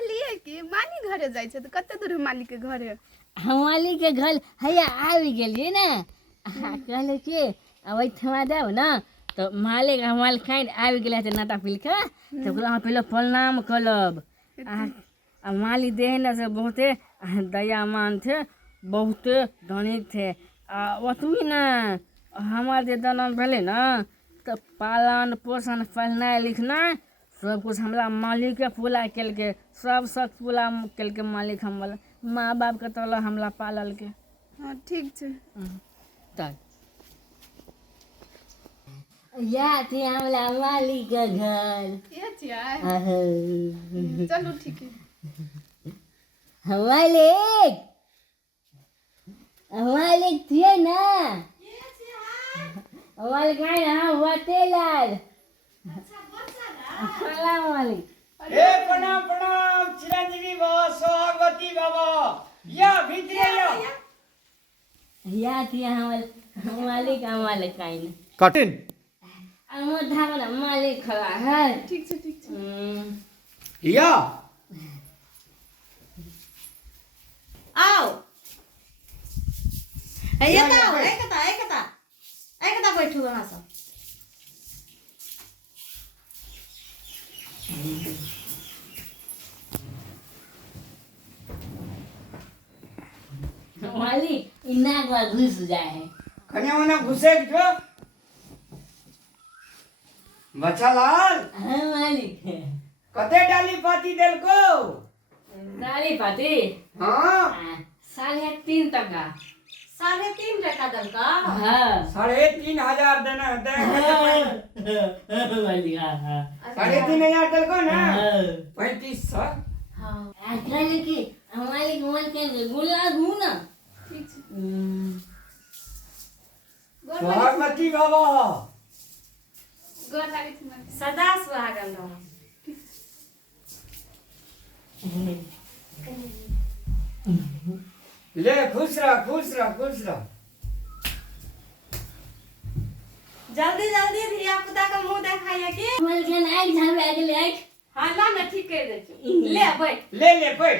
कहलिए कि माली घरे जाय छै त कते दूर माली के घरे हम माली के घर हैया आबि गेलिए ना कहले कि ओहिठमा जाओ ना तो मालिक हमाल खाइन आबि गेले त नाता पिल के तो ओकरा पहले प्रणाम करब आ माली देह न से बहुते दयामान थे बहुते धनिक थे आ ओतबी ना हमार जे जन्म भेले ना तो पालन पोषण पढ़नाइ लिखनाइ सब कुछ हमरा मालिक के पूरा केल के सब शक पूरा केल के मालिक हमला माँ बाप के तोला हमला पालल के। हां ठीक छै तब या थी हमला मालिक के घर ये छियै मालिक चलू ठीक है मालिक थिए ना मालिक आए ना होते लाल सलाम मालिक ए प्रणाम प्रणाम चिरंजीवी बाबा स्वागती बाबा या भीतर या थी हमल मालिक आए ना कटिन हमर धारा मालिक खड़ा है ठीक छै या आओ ये तो एकता बैठू वहां सब मालिक इना का घुस जाए है कन्या मने घुसे जो बच्चा लाल हाँ मालिक कते डाली पाती देल को दाली पाती हां 3.5 टका 3.5 टका दल का हाँ 3,500 देना है मालिक हाँ 3,500 देल को ना हाँ 3500 हां कहले कि मालिक मोल के गुला घू ना ठीक छै स्वागती बाबा गोर लागै छै माली सदा सुहागन रहो ले खुश रह जल्दी जल्दी धिया पुता का मुंह देखाइए कि मोल के आँख झाड़े आ गेले आँख हां ला ना ठीक कर दे छी ले बैठ ले बैठ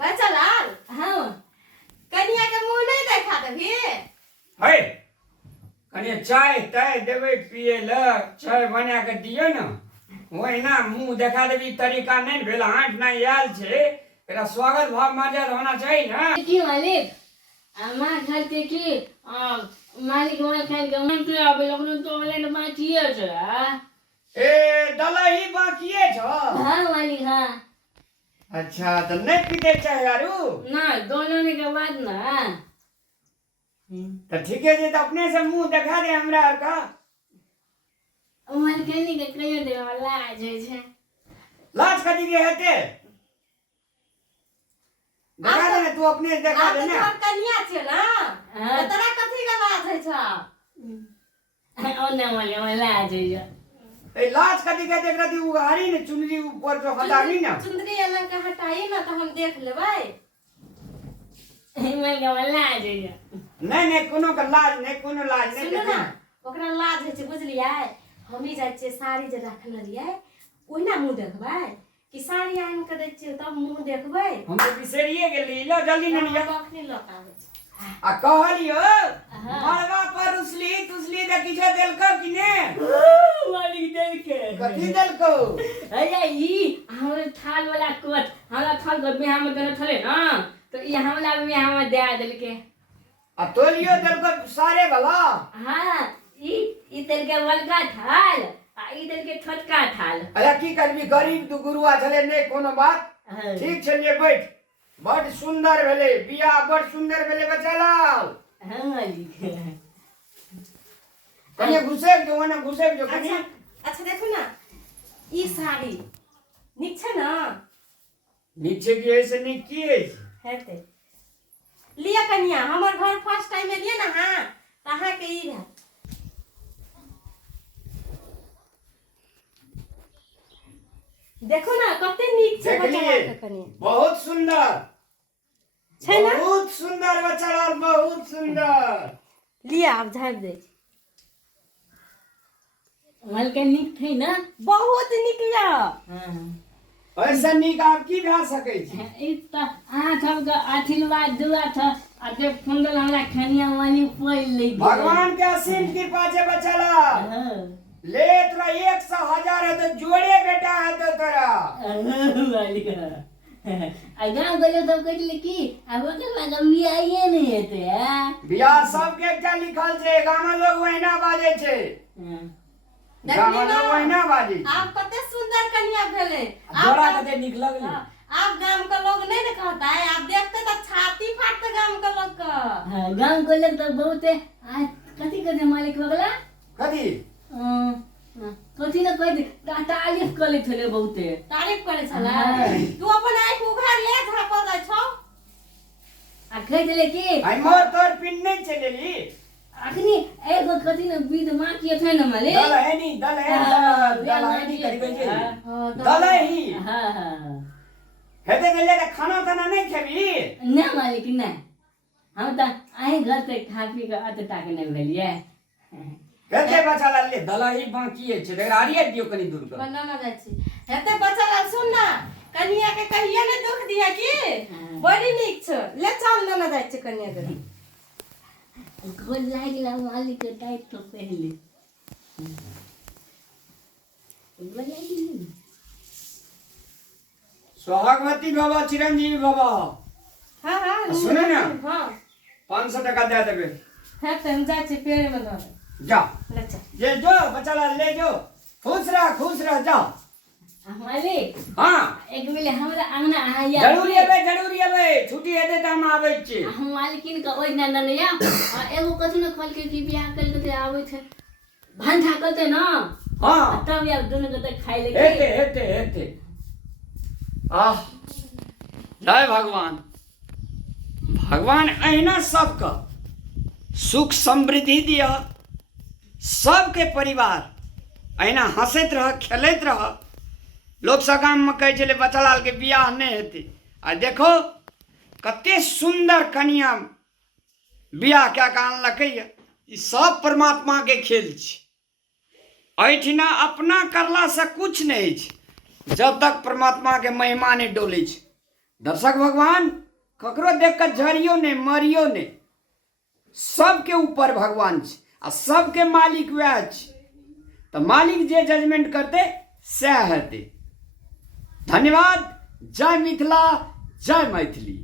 बच्चा लाल हाँ कन्या के मुंह नहीं देखा देबी है कने चाय ताय देवे पिए ल चाय बना के दियो ना ओहिना मुंह देखा देवी तरीका नहीं भेल आंख नहीं आयल छे एकरा स्वागत भाव मर्यादा होना चाहिए ना की मालिक अम्मा घर के की मालिक मोल खान के मन तो आबे लोग तो ऑनलाइन बातिए छ ए दलही बाकिए छ हाँ मालिक हाँ अच्छा तो नहीं पीते चाय यारू ना दोनों ने के बाद ना तो ठीक है जी तो अपने से मुंह दिखा दे हमरा का मोल कनी के कहियो दे वाला जे छे लाज कथी के हेते देखा दे ना तू अपने से देखा दे ना तोर कन्या छे ना हाँ। तो तोरा कथी का लाज है छ ओ ना वाला जे ए लाज कथी के देख रही उगारी ने चुनरी ऊपर जो हटावी ना चुंदरी अलग का हटाई ना तो हम देख लेबै मोल के वाला जे नहीं कोनो का लाज नहीं कोनो लाज नहीं सुनो ना देखना ओकरा लाज है छै बुझलियै हमी जाय छियै साड़ी जे रखले रहियै ओहिना मुंह देखबै कि साड़ी आन के दै छियै तब मुंह देखबै हम तो बिसरिए गेली लो जल्दी नहीं लिया अखनी लौट आबै छै आ कहलियो मरवा पर तुसली दे किछो देलको कि ने मालिक देल के कथी देलको अरे ई हमर थाल वाला कोट हमरा थाल को बिहार में देने थले ना तो ई हमला बिहार में दे देल के आ तोलियो देलको सारे वाला हाँ ई देल के बड़का थाल आ ई देल के छोटका थाल अरे की करबी गरीब तू गुरुआ छले नहीं कोनो बात हाँ। ठीक छलिए बैठ बड़ सुंदर भेले बियाह बड़ सुंदर भेले बचालाओ हाँ मालिक कने घुसे जो कने अच्छा देखो ना ई साड़ी नीक छै ना नीचे की ऐसे नहीं किए हेते लिया कन्या हमर घर फर्स्ट टाइम एलिए ना हां तहां के ई है देखो ना कते नीक छै बच्चा के कन्या बहुत सुंदर छै ना बहुत सुंदर बच्चा बहुत सुंदर लिया अब झाड़ दे मालिका नीक थे ना। बहुत निकला। हाँ ऐसा नीक आब की भए सकै छै। ई तऽ अहाँ सबके आशीर्वाद दुआ था आ जब कुंडल हमरा खनिया वाली पढ़ ले भगवान के असीम कृपा छै बचला। ले तोरा 100,000 है तो जोड़े बेटा है तो तोरा। मालिका आ गाँव गले सब कहले की अब ओकर बियाह आइए नहीं हेते है। बियाह सबके क्या लिखल छै, गाम लोग वहिना बाजे छै, गाम लोग वहिना बाजे छै। आप कते सुंदर कन्या भेले। जोड़ा कते नीक लगले। आप गांव का लोग नहीं ना कहता है, आप देखते तो छाती फाटते गांव का लोग का। हाँ गाँव के लोग तो बहुत कथी कहते मालिक बगला कथी कथी ना कहते तारीफ कर ले थोड़े बहुते तारीफ करे छला। हाँ। तू अपन आँख उघार ले झापा दै छौ। आ कह दिले कि आई मोर तोर पिन नहीं चलेली। अखनी एगो कथी ना विध माँ किए थे ना मालिक। दल है नी करी गई छै। दल ही हाँ हाँ हेते गेले त खाना ताना नहीं खेबी। ना मालिक ना हम तो आए घर से खा पी के अत टाके नहीं भेलिए। हेते बचला ले दल ही बाकी छै, देख आरिये दियो कनी दूर कर। बना ना जाय छी। हेते बचल सुन ना, कन्या के कहिए ने दुख दिया की बड़ी नीक छ। ले चल ना जाय छी कन्या के। गोल लागला मालिक के टाइट तो पहले गोल लागली। सोहागवती बाबा चिरंजीवी बाबा हां हां सुने ना। हां 500 टका दे देबे। हेते हम जाय छी पेड़ में धर। जा ले चल। ये जो बचला ले जो। खुश रह जा। मालिक हां एक मिले हमरा अंगना आया जरूरी अबे छुट्टी हेते त हम आबै छी। हम मालिकिन के ओइ ना ननया आ एगो कथि न कल के की बियाह कल के आबै छै भांठा करते ना। हां तब यार दोनों के त खाइ ले हेते आह जय भगवान। भगवान अहिना सबका सुख समृद्धि दिया, सबके परिवार अहिना हंसैत रह खेलैत रह। लोग सब गाम में कहै छलै बचलाल के बियाह नहीं हेतै, आ देखो कते सुंदर कन्या बियाह क्या आनलकै। ई सब परमात्मा के खेल छै। एहिठिना अपना करला से कुछ नहीं छै जब तक परमात्मा के महिमा नहीं डोले छै। दर्शक भगवान ककरो देख कर झरियो नहीं मरियो नहीं, सबके ऊपर भगवान छै आ सबके मालिक वह छै। तो मालिक जे जजमेंट करते सह हेतै। धन्यवाद। जय मिथिला, जय मैथिली।